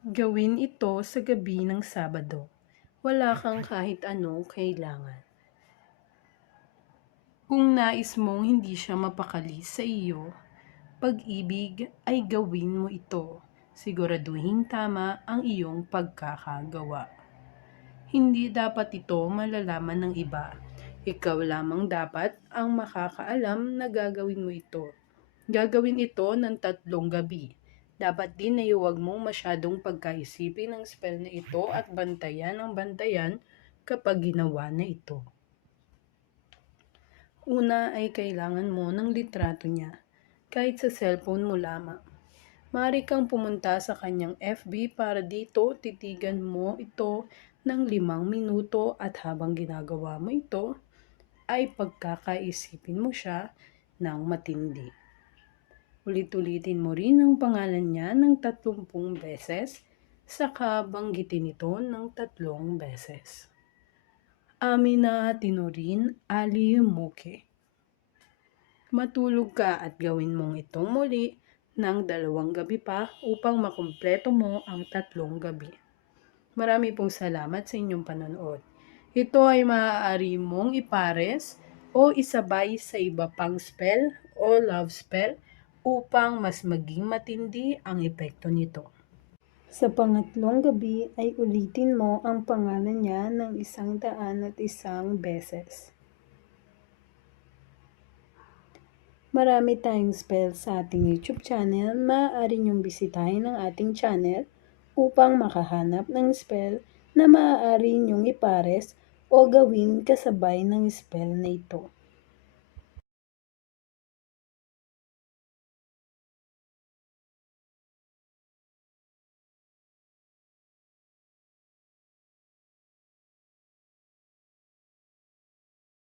Gawin ito sa gabi ng Sabado. Wala kang kahit anong kailangan. Kung nais mong hindi siya mapakali sa iyo, pag-ibig ay gawin mo ito. Siguraduhin tama ang iyong pagkakagawa. Hindi dapat ito malalaman ng iba. Ikaw lamang dapat ang makakaalam na gagawin mo ito. Gagawin ito ng tatlong gabi. Dapat din na huwag mong masyadong pagkaisipin ang spell na ito at bantayan ang bantayan kapag ginawa na ito. Una ay kailangan mo ng litrato niya, kahit sa cellphone mo lamang. Maaari kang pumunta sa kanyang FB para dito titigan mo ito ng limang minuto at habang ginagawa mo ito, ay pagkakaisipin mo siya ng matindi. Ulit-ulitin mo rin ang pangalan niya ng tatlumpung beses, saka banggitin ito ng tatlong beses. Amina Tinorin Ali Muke. Matulog ka at gawin mong itong muli ng dalawang gabi pa upang makumpleto mo ang tatlong gabi. Marami pong salamat sa inyong panonood. Ito ay maaari mong ipares o isabay sa iba pang spell o love spell upang mas maging matindi ang epekto nito. Sa pangatlong gabi ay ulitin mo ang pangalan niya ng isang daan at isang beses. Marami tayong spell sa ating YouTube channel. Maaari niyong bisitahin ang ating channel upang makahanap ng spell na maaari niyong ipares o gawin kasabay ng spell na ito.